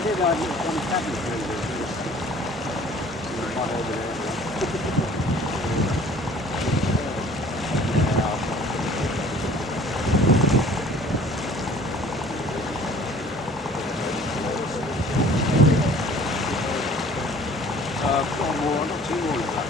I did. I did some cabin cruises. Right over there. I've got more, not too more than that.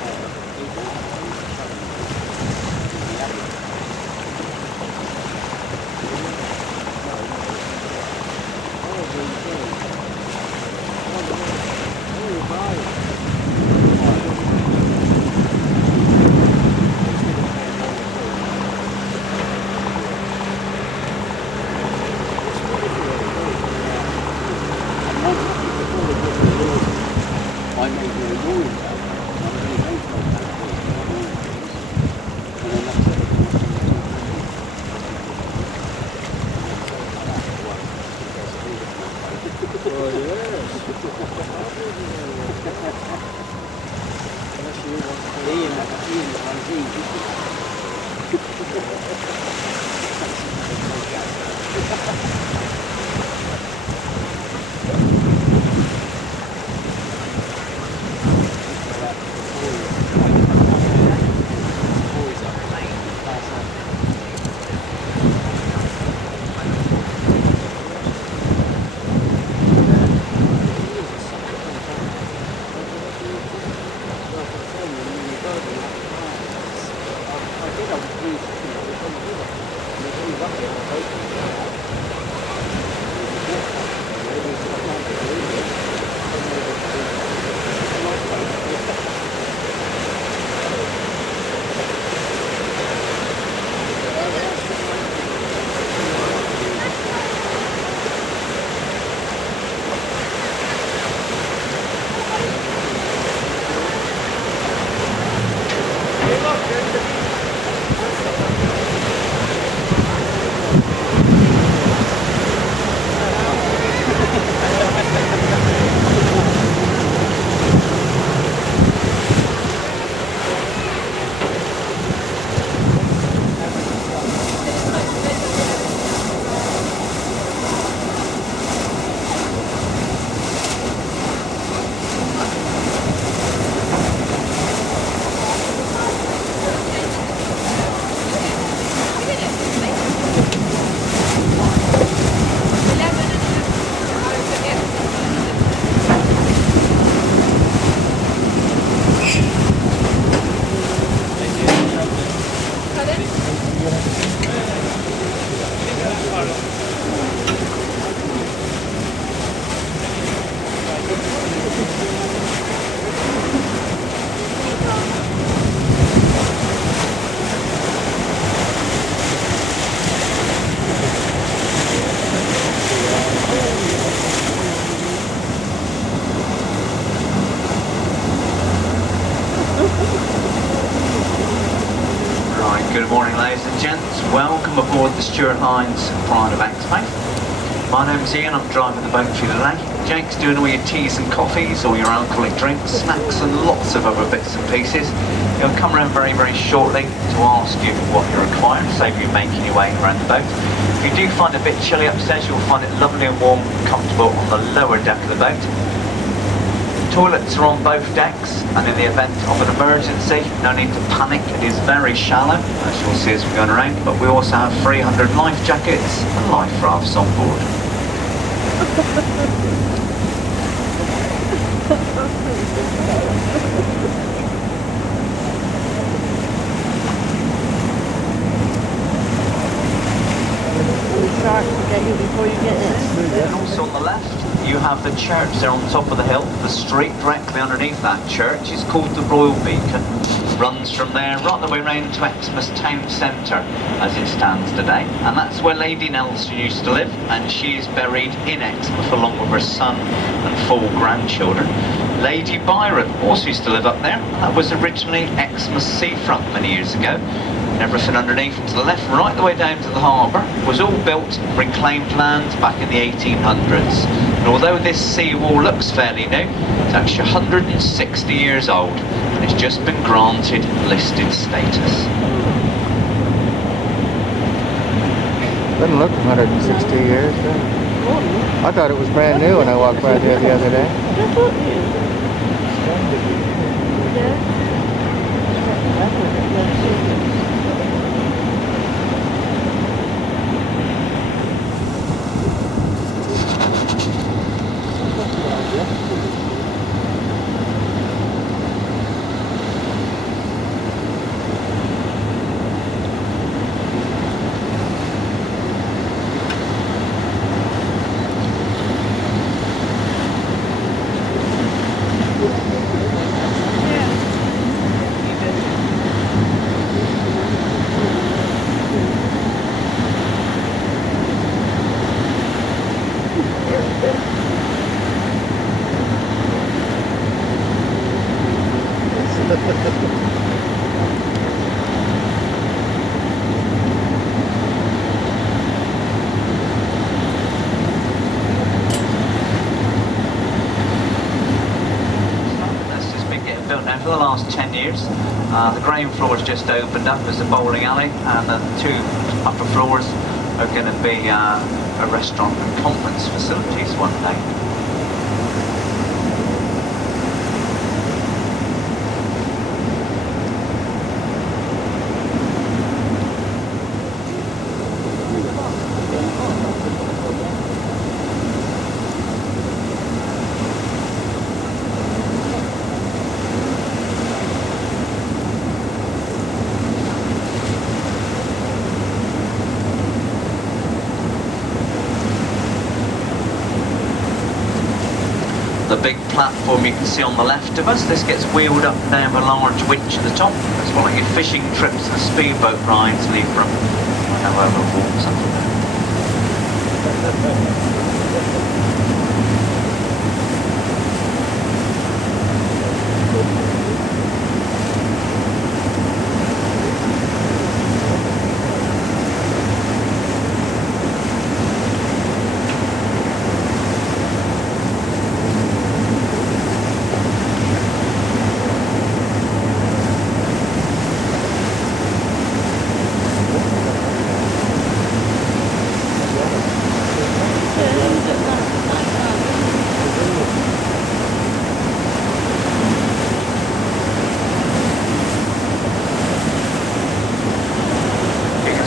Good morning, ladies and gents. Welcome aboard the Stuart Lines Pride of Exmouth. My name's Ian, I'm driving the boat for you today. Jake's doing all your teas and coffees, all your alcoholic drinks, snacks and lots of other bits and pieces. He'll come around very, very shortly to ask you what you require, save you making your way around the boat. If you do find it a bit chilly upstairs, you'll find it lovely and warm and comfortable on the lower deck of the boat. Toilets are on both decks, and in the event of an emergency, no need to panic. It is very shallow, as you'll see as we're going around, but we also have 300 life jackets and life rafts on board. Before you get in. And also on the left, you have the church there on top of the hill. The street directly underneath that church is called the Royal Beacon. Runs from there right the way round to Exmouth town centre as it stands today. And that's where Lady Nelson used to live, and she is buried in Exmouth along with her son and 4 grandchildren. Lady Byron also used to live up there. That was originally Exmouth Seafront many years ago. Everything underneath and to the left, right the way down to the harbour, was all built and reclaimed land back in the 1800s. And although this seawall looks fairly new, it's actually 160 years old, and it's just been granted listed status. Doesn't look 160 years, does it? I thought it was brand new when I walked by there the other day. I thought you. Yeah. That's just been getting built now for the last 10 years. The ground floor has just opened up as a bowling alley, and the two upper floors are going to be a restaurant and conference facilities one day. The big platform you can see on the left of us, this gets wheeled up and down with a large winch at the top. That's what like your fishing trips and speedboat rides leave from. I know over walks up there.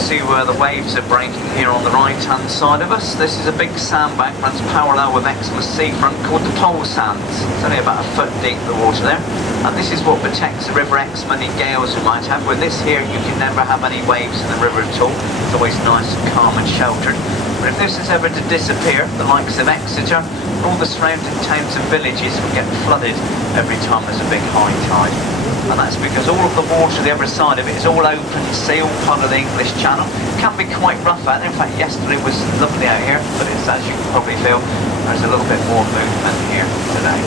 See where the waves are breaking here on the right hand side of us. This is a big sandbank, runs parallel with Exmouth Seafront, called the Toll Sands. It's only about a foot deep, the water there, and this is what protects the River Exe from any gales you might have. With this here you can never have any waves in the river at all. It's always nice and calm and sheltered. But if this is ever to disappear, the likes of Exeter, all the surrounding towns and villages will get flooded every time there's a big high tide. And that's because all of the water the other side of it is all open sea, all part of the English Channel. It can be quite rough out there. In fact, yesterday was lovely out here, but it's, as you can probably feel, there's a little bit more movement here today.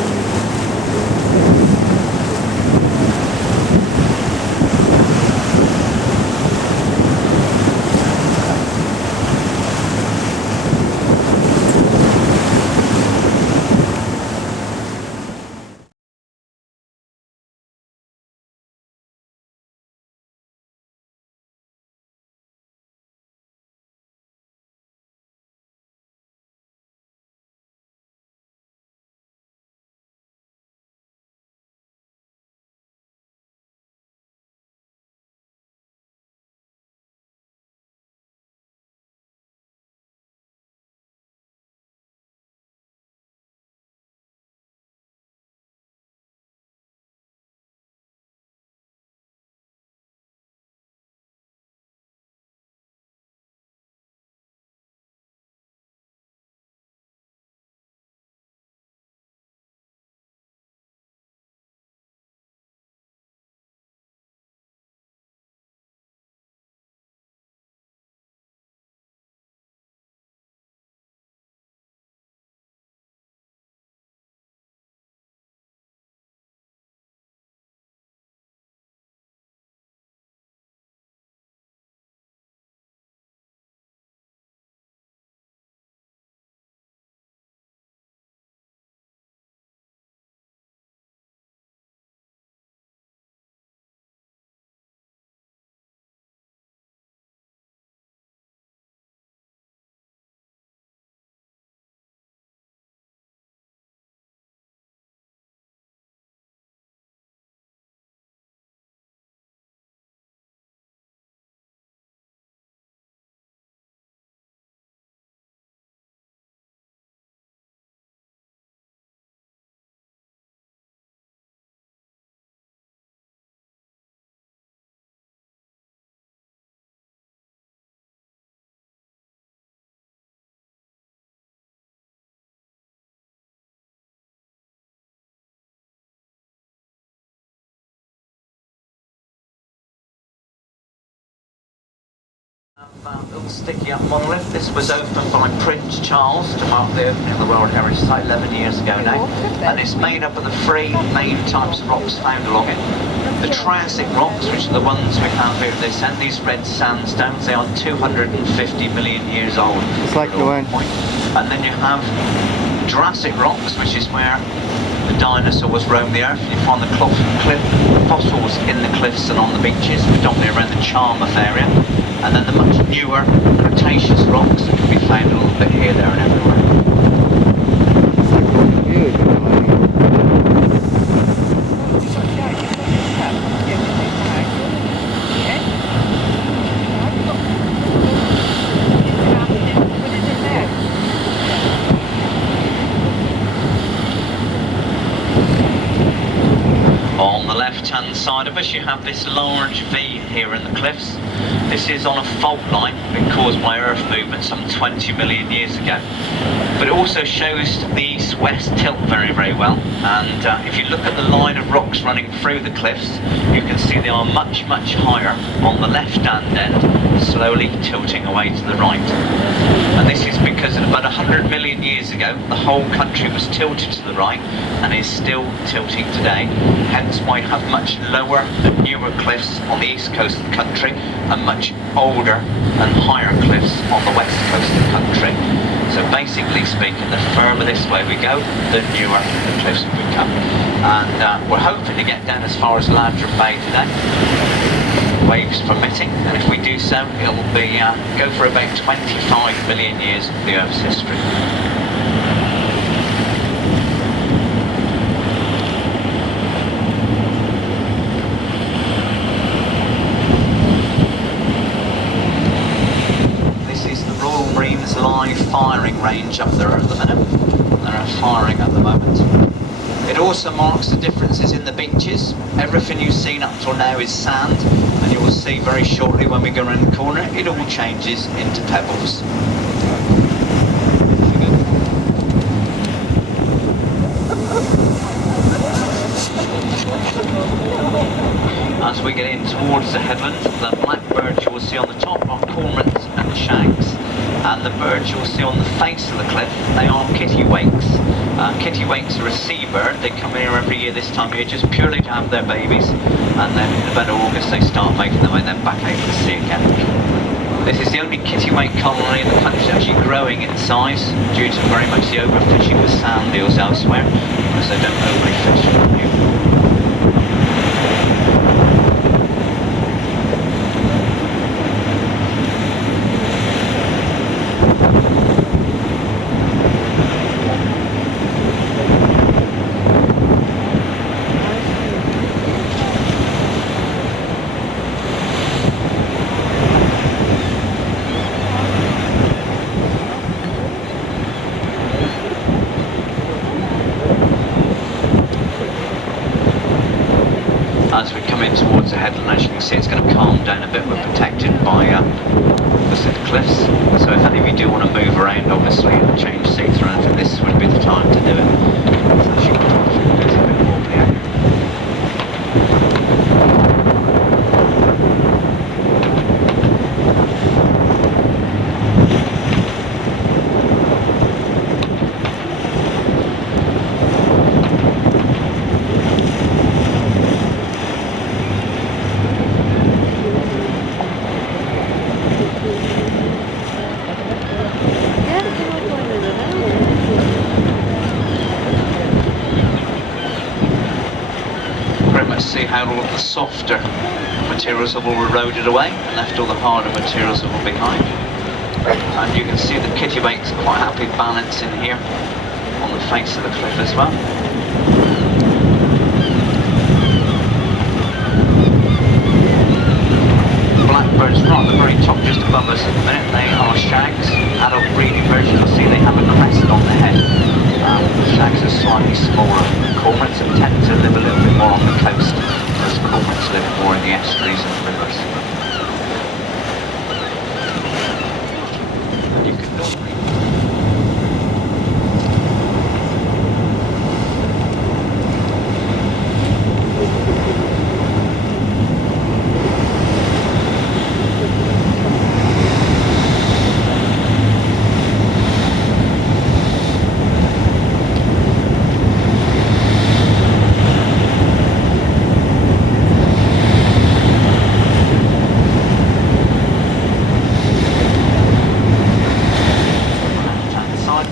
little sticky up monolith. This was opened by Prince Charles to mark the opening of the World Heritage Site 11 years ago now, and it's made up of the three main types of rocks found along it. The Triassic rocks, which are the ones we have here at this end, these red sandstones, they are 250 million years old. It's like the one. And then you have Jurassic rocks, which is where the dinosaurs roamed the earth. You find the cliff fossils in the cliffs and on the beaches, predominantly around the Charmouth area. And then the much newer Cretaceous rocks that can be found a little bit here, there and everywhere. It's like huge, you know, On the left-hand side of us, you have this large V here in the cliffs. This is on a fault line been caused by Earth movement some 20 million years ago. But it also shows the east-west tilt very, very well. And if you look at the line of rocks running through the cliffs, you can see they are much, much higher on the left-hand end, slowly tilting away to the right. And this is because about 100 million years ago, the whole country was tilted to the right and is still tilting today. Hence why you have much lower and newer cliffs on the east coast of the country and much older and higher cliffs on the west coast of the country. So basically speaking, the further this way we go, the newer the cliffs will become. And we're hoping to get down as far as Ladra Bay today, waves permitting, and if we do so, it'll be go for about 25 million years of the Earth's history. Live firing range up there at the minute. They're firing at the moment. It also marks the differences in the beaches. Everything you've seen up till now is sand, and you will see very shortly when we go around the corner, it all changes into pebbles. As we get in towards the headland, the blackbirds you will see on the top are cormorants and shags. And the birds you'll see on the face of the cliff, they are kittiwakes. Kittiwakes are a seabird. They come here every year this time of year just purely to have their babies. And then in about August they start making their way then back out to the sea again. This is the only kittiwake colony in the country that's actually growing in size due to very much the overfishing of sand eels elsewhere, because they don't overly fish from here. As we come in towards the headland, as you can see, it's going to calm down a bit. We're protected by the cliffs, so if any of you do want to move around, obviously, and change seats or anything, this would be the time to do it. So as you can talk through, there's a bit more here. See how all of the softer materials have all eroded away and left all the harder materials that were behind. And you can see the kittiwakes are quite happily balancing here on the face of the cliff as well. Blackbirds right at the very top just above us at the minute, they are shags, adult breeding birds. You can see they have a crest on their head. The shags are slightly smaller than cormorants and tend to live a little bit more on the coast, whereas cormorants live more in the estuaries and rivers. And you can normally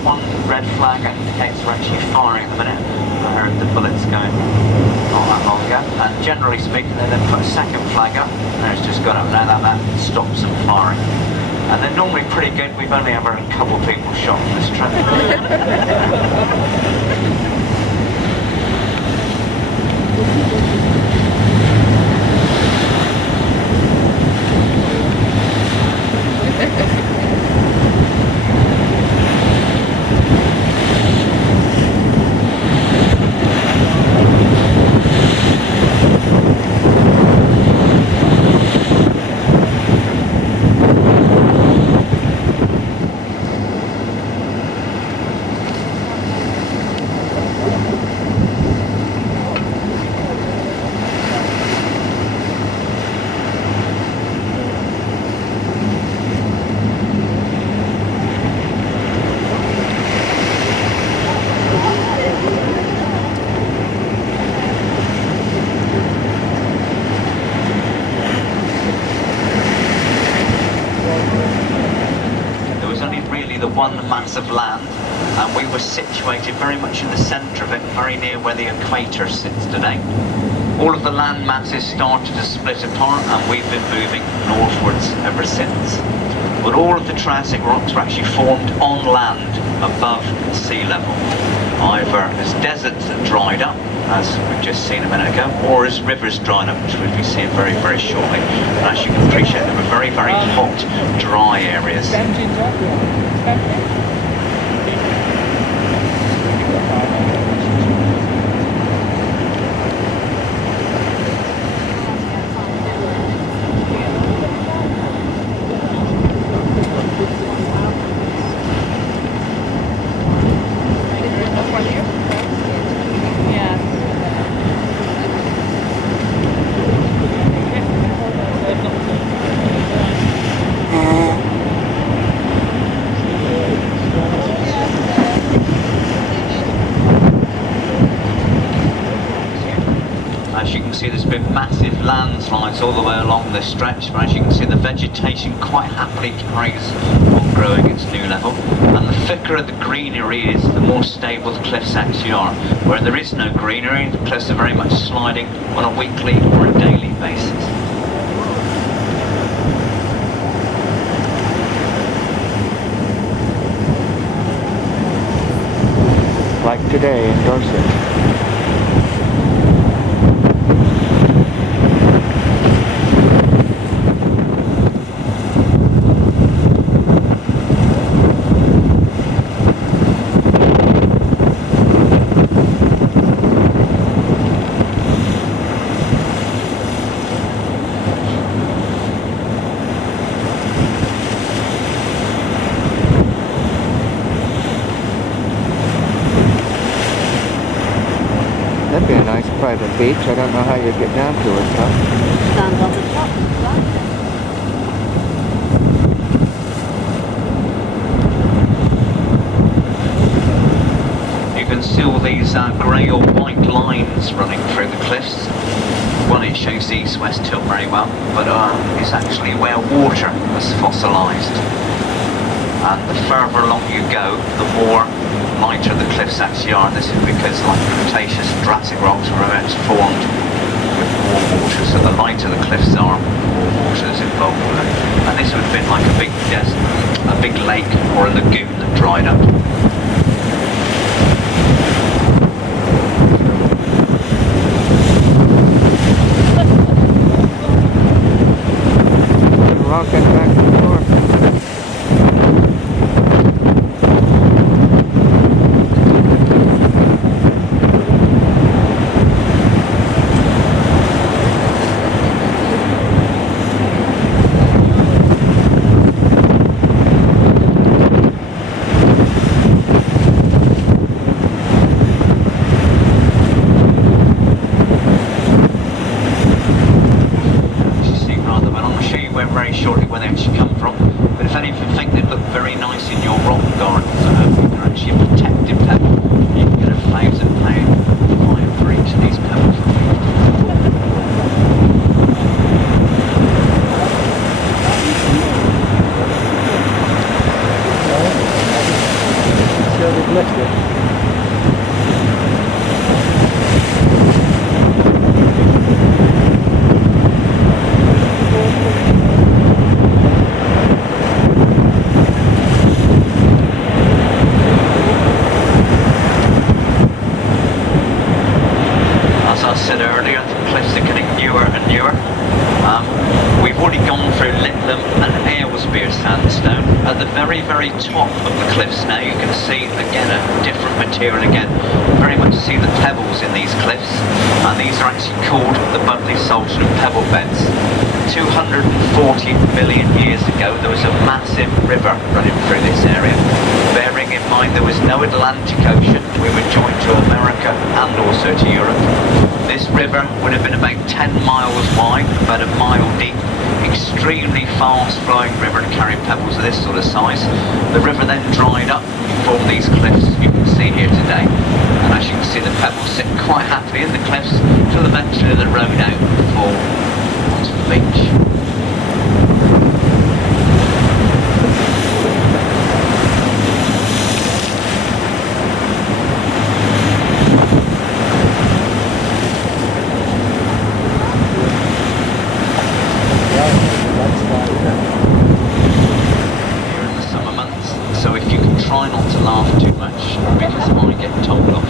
one red flag indicates we're actually firing at the minute. I heard the bullets going not that long ago. And generally speaking, they then put a second flag up, and it's just gone up now that stops them firing. And they're normally pretty good. We've only ever had a couple of people shot on this trip. One massive land, and we were situated very much in the centre of it, very near where the equator sits today. All of the land masses started to split apart, and we've been moving northwards ever since. But all of the Jurassic rocks were actually formed on land above sea level, either as deserts that dried up, as we've just seen a minute ago, or as rivers dried up, which we'll be seeing very, very shortly. And as you can appreciate, they were very, very hot, dry areas. There's been massive landslides all the way along this stretch, but as you can see, the vegetation quite happily carries on growing its new level, and the thicker the greenery is, the more stable the cliffs actually are. Where there is no greenery, the cliffs are very much sliding on a weekly or a daily basis. Like today in Dorset. That'd be a nice private beach. I don't know how you get down to it, though. Stand on the top. You can see all these grey or white lines running through the cliffs. One, it shows the east-west tilt very well, but it's actually where water was fossilised. And the further along you go, the more lighter the cliffs actually are, and this is because like Cretaceous and Jurassic rocks were very much formed with more water, so the lighter the cliffs are, the more water is involved with it. And this would have been like a big desert, a big lake or a lagoon that dried up. Rocking back and forth. sure they've missed it. As I said earlier, the cliffs are getting newer and newer. We've already gone through Litlam and Aylesbury sandstone. At the very, very top of the cliffs now, you can see again a different material again. Very much see the pebbles in these cliffs, and these are actually called the Budleigh Salterton pebble beds. 240 million years ago, there was a massive river running through this area. Bearing in mind there was no Atlantic Ocean, we were joined to America and also to Europe. This river would have been about 10 miles wide, about a mile deep. Extremely fast flowing river to carry pebbles of this sort of size. The river then dried up and formed these cliffs you can see here today. And as you can see, the pebbles sit quite happily in the cliffs till eventually they're rowed out and fall onto the beach. So if you can try not to laugh too much, because I get told off.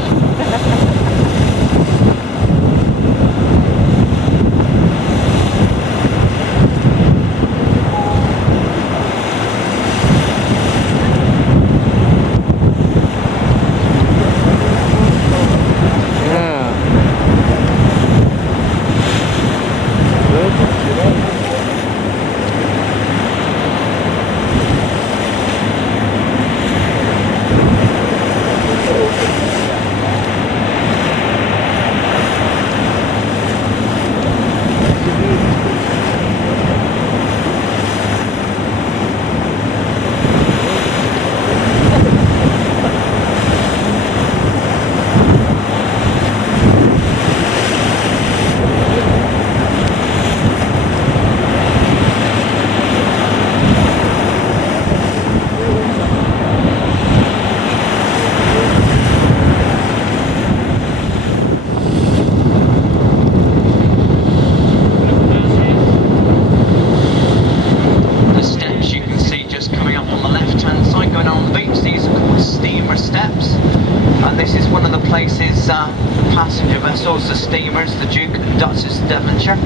Passenger vessels, the steamers, the Duke and Duchess of Devonshire.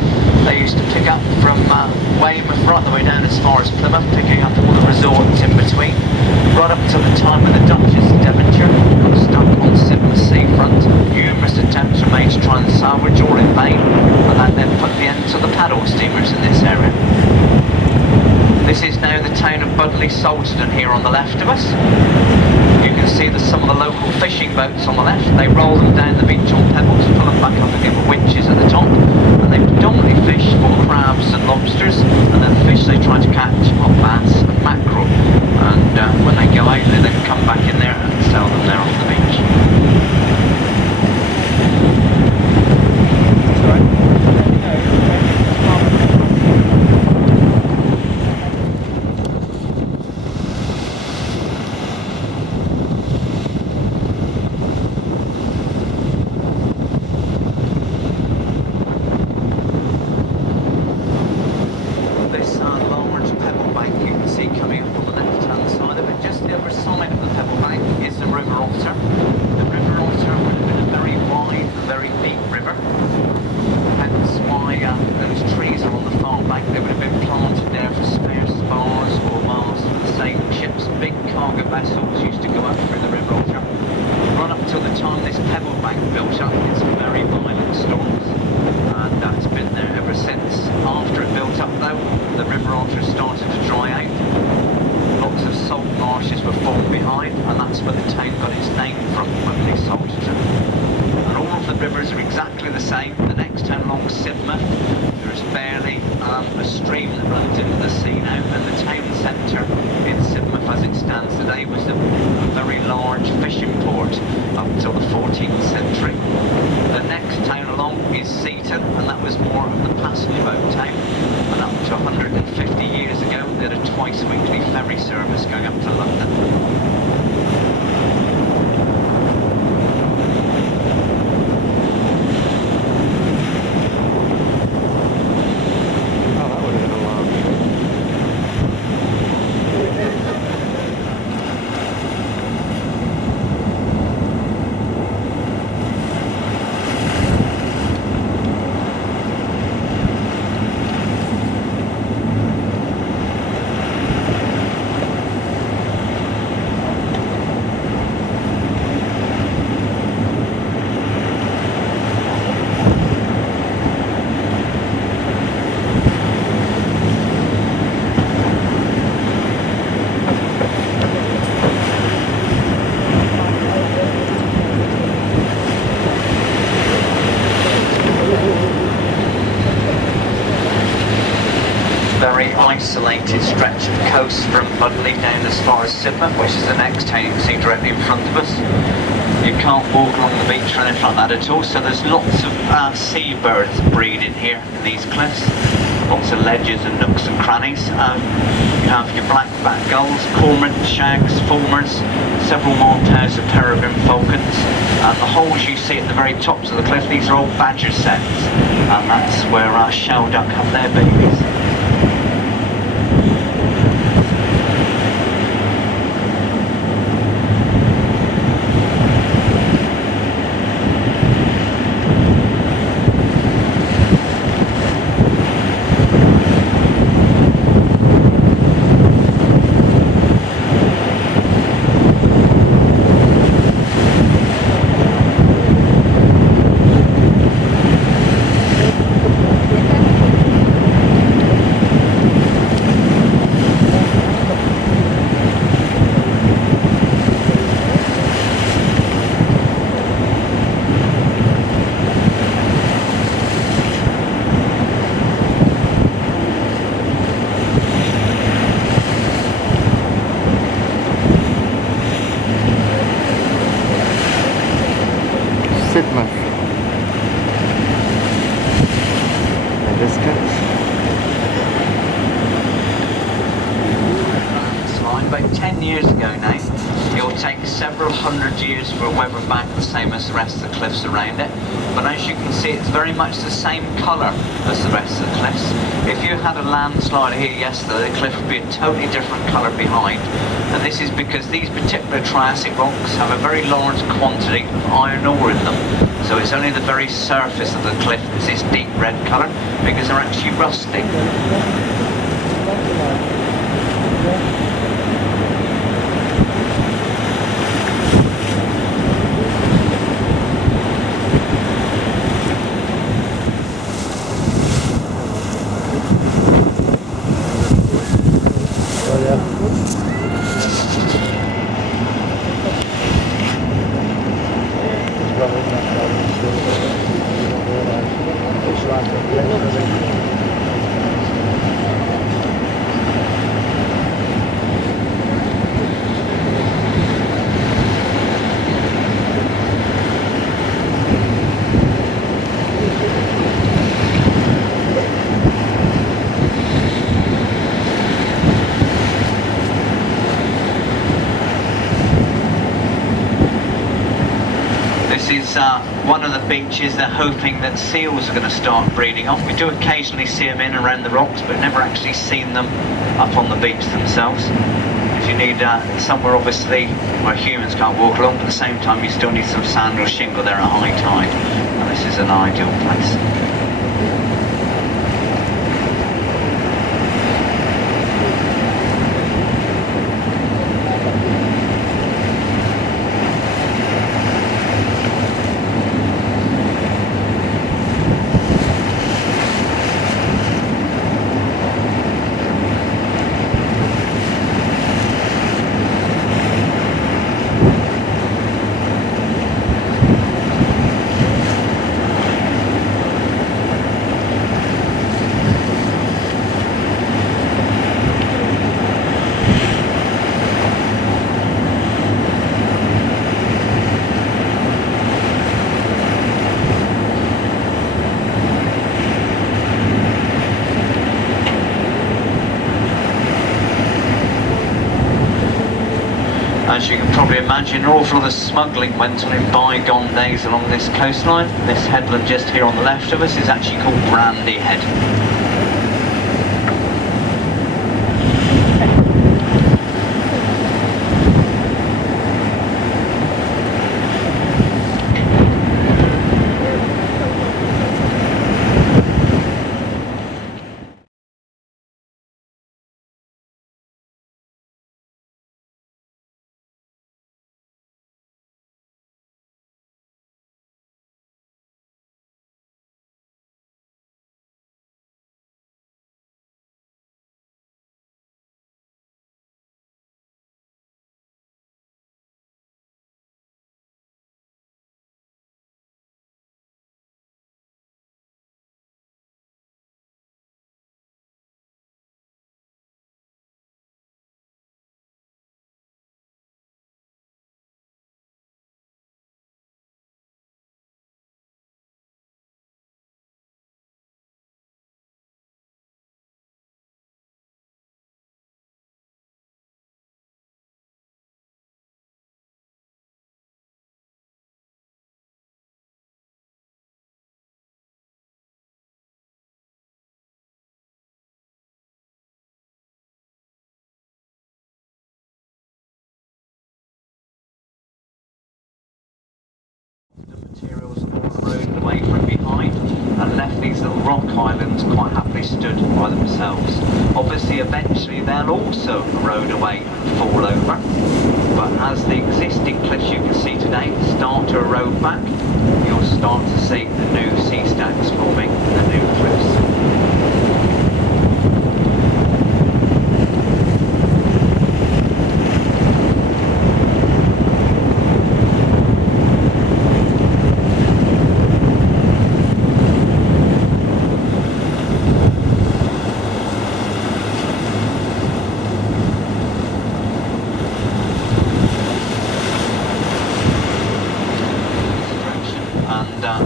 They used to pick up from Weymouth right the way down as far as Plymouth, picking up all the resorts in between. Right up to the time when the Duchess of Devonshire got stuck on Exmouth Seafront. Numerous attempts were made to try and salvage, all in vain, and that then put the end to the paddle steamers in this area. This is now the town of Budleigh Salterton here on the left of us. You can see some of the local fishing boats on the left. They roll them down the beach on pebbles, pull them back up again with winches at the top, and they predominantly fish for crabs and lobsters, and then the fish they try to catch are bass and mackerel. And when they go out, they then come back in there and sell them there on the beach. Twice weekly ferry service going up to London. isolated stretch of coast from Budleigh down as far as Exmouth, which is the next town you can see directly in front of us. You can't walk along the beach or anything like that at all, so there's lots of seabirds breeding here in these cliffs. Lots of ledges and nooks and crannies. You have your black-backed gulls, cormorant, shags, fulmars, several more pairs of peregrine falcons, and the holes you see at the very tops of the cliff, these are all badger sets, and that's where our shell duck have their babies. Exmouth. The distance. About 10 years ago now. It will take several hundred years for a weather back the same as the rest of the cliffs around it, but as you can see it's very much the same colour as the rest of the cliffs. If you had a landslide here yesterday, the cliff would be a totally different colour behind, and this is because these particular Triassic rocks have a very large quantity of iron ore in them, so it's only the very surface of the cliff that's this deep red colour because they're actually rusting. This is one of the beaches they're hoping that seals are going to start breeding on. We do occasionally see them in and around the rocks, but never actually seen them up on the beach themselves. If you need somewhere obviously where humans can't walk along, but at the same time you still need some sand or shingle there at high tide, and this is an ideal place. As you can probably imagine, an awful lot of smuggling went on in bygone days along this coastline. This headland just here on the left of us is actually called Brandy Head. materials all eroded away from behind and left these little rock islands quite happily stood by themselves. Obviously, eventually they'll also erode away and fall over, but as the existing cliffs you can see today start to erode back, you'll start to see the new sea stacks forming the new cliffs.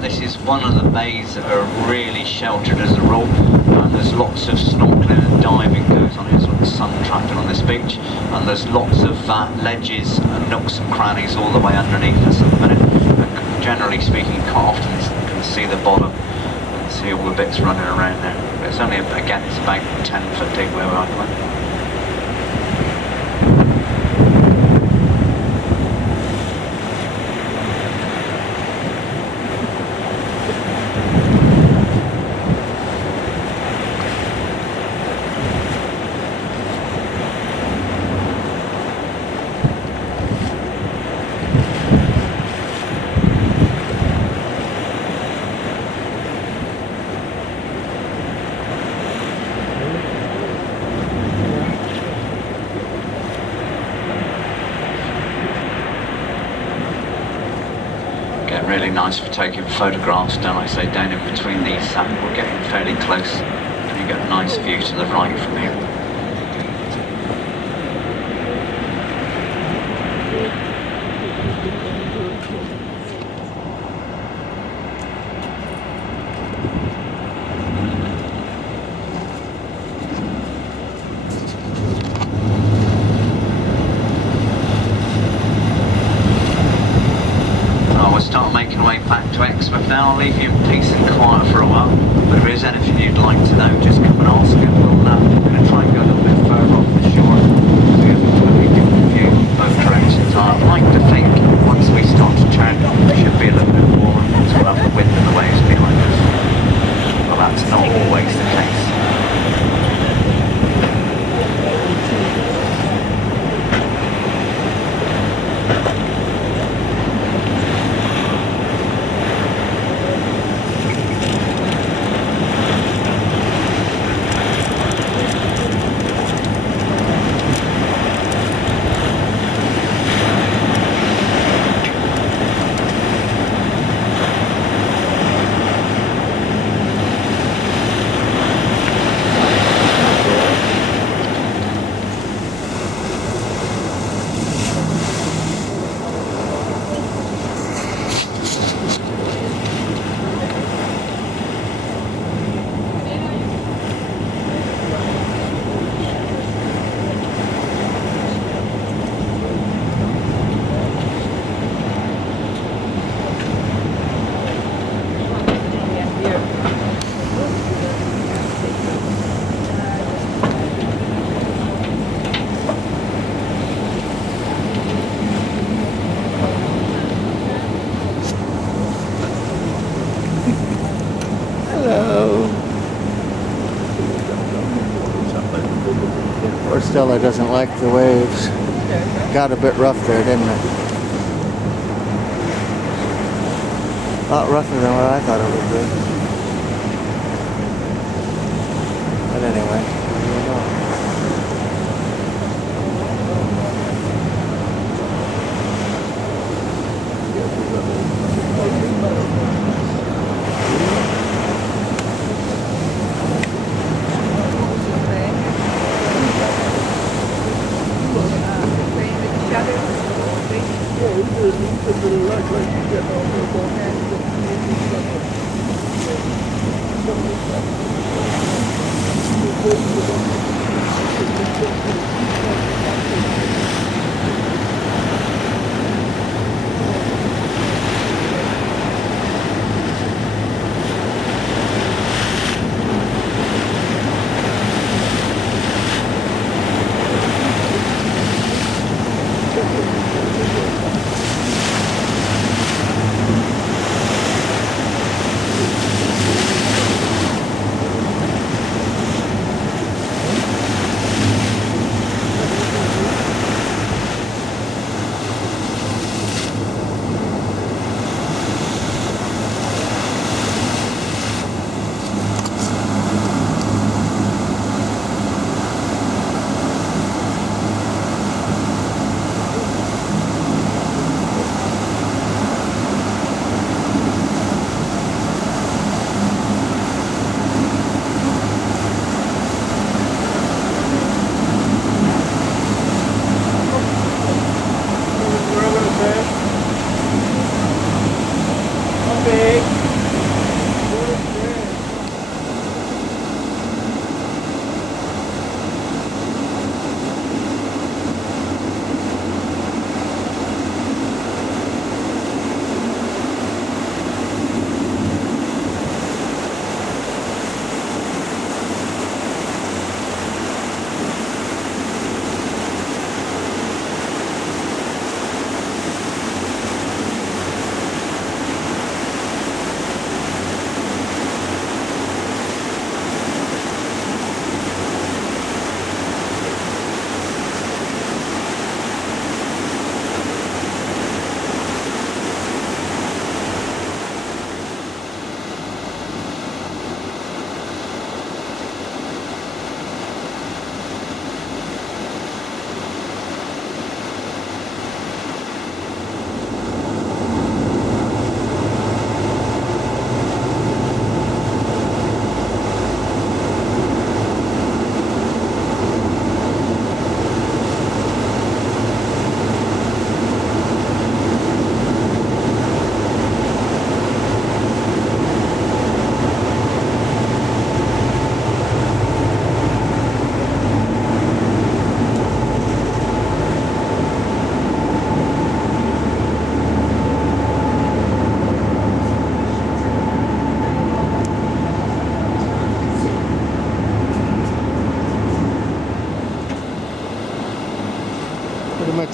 This is one of the bays that are really sheltered as a rule, and there's lots of snorkeling and diving goes on. Here's the sun trapping on this beach, and there's lots of ledges and nooks and crannies all the way underneath us at the minute. And generally speaking, you quite often can see the bottom and see all the bits running around there. But it's only, again, it's about 10 foot deep where we are. Really nice for taking photographs down, like I say, down in between these. We're getting fairly close, and you get a nice view to the right from here. Making our way back to Exmouth now. I'll leave you in peace and quiet for a while, but if there is anything you'd like to know, just come and ask it. We're going to try and go a little bit further off the shore so we have a totally different view both directions. I'd like to think once we start to turn it should be a little bit warmer, so we'll have the wind and the waves behind us. Well, that's not always the case. Stella doesn't like the waves. Got a bit rough there, didn't it? A lot rougher than what I thought it would be. But anyway, there you go.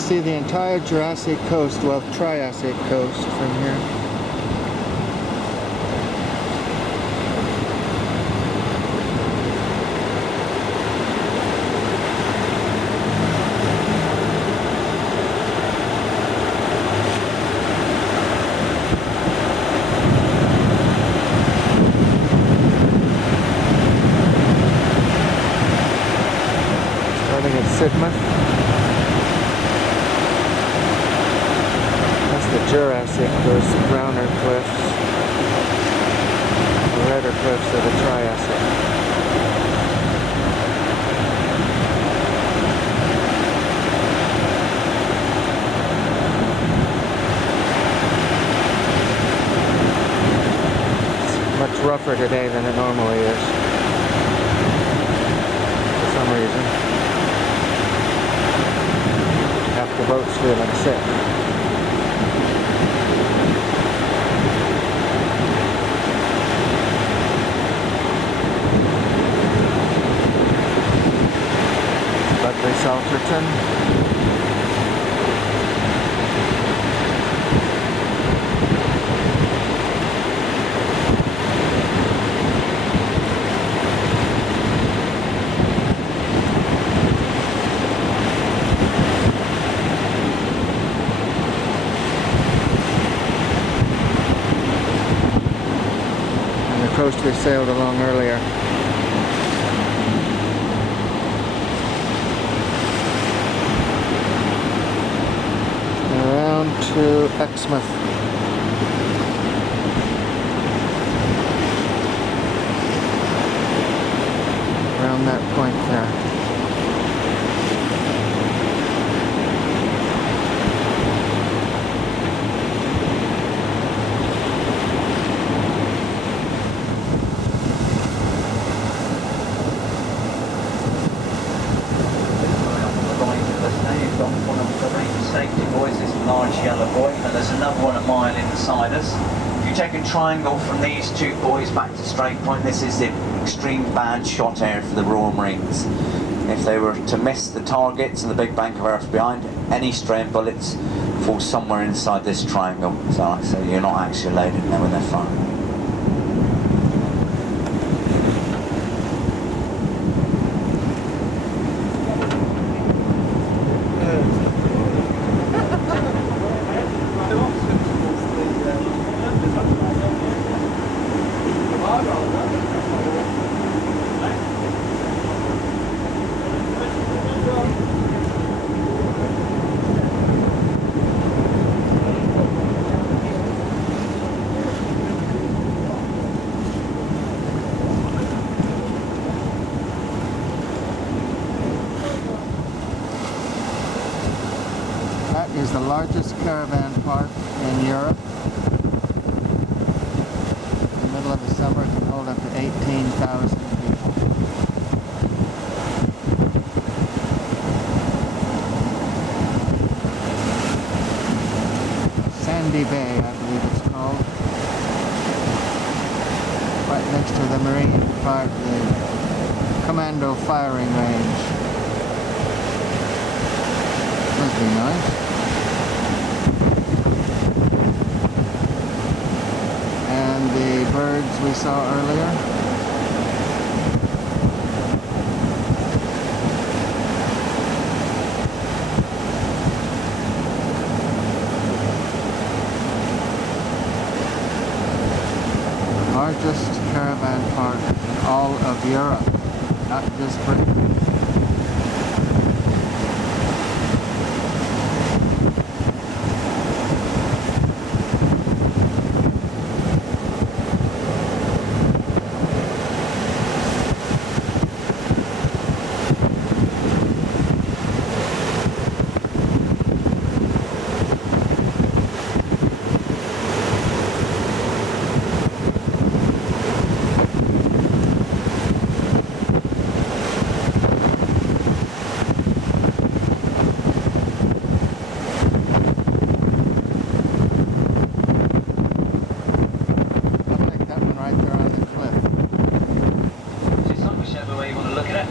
see the entire Jurassic Coast, well, Triassic Coast from here. Starting at Exmouth. The Jurassic, those browner cliffs, the redder cliffs of the Triassic. It's much rougher today than it normally is, for some reason. Half the boat's feeling sick. Budleigh Salterton. And the coast we sailed along earlier. To Exmouth. Around that point there. Safety buoys, this large yellow buoy, and there's another one a mile inside us. If you take a triangle from these two buoys back to Straight Point, this is the extreme bad shot area for the Royal Marines. If they were to miss the targets and the big bank of earth behind, any straying bullets fall somewhere inside this triangle. So like I say, you're not actually laid in there when they're firing. That is the largest caravan park in Europe. In the middle of the summer it can hold up to 18,000 people. Sandy Bay, I believe it's called. Right next to the the Commando firing range. Must be nice. And the birds we saw earlier. Largest caravan park in all of Europe, not just Britain.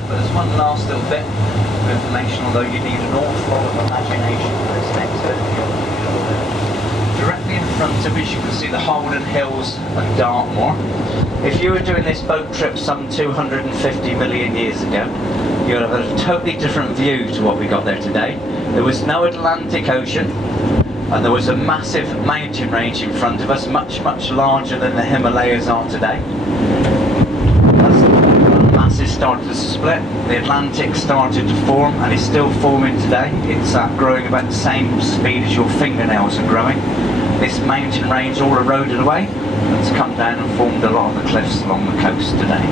But there's one last little bit with information, although you need an awful lot of imagination for this next bit. Directly in front of us you can see the Holden Hills and Dartmoor. If you were doing this boat trip some 250 million years ago, you would have a totally different view to what we got there today. There was no Atlantic Ocean, and there was a massive mountain range in front of us, much, much larger than the Himalayas are today. As the masses started to split, the Atlantic started to form, and is still forming today. It's growing about the same speed as your fingernails are growing. This mountain range all eroded away, and it's come down and formed a lot of the cliffs along the coast today.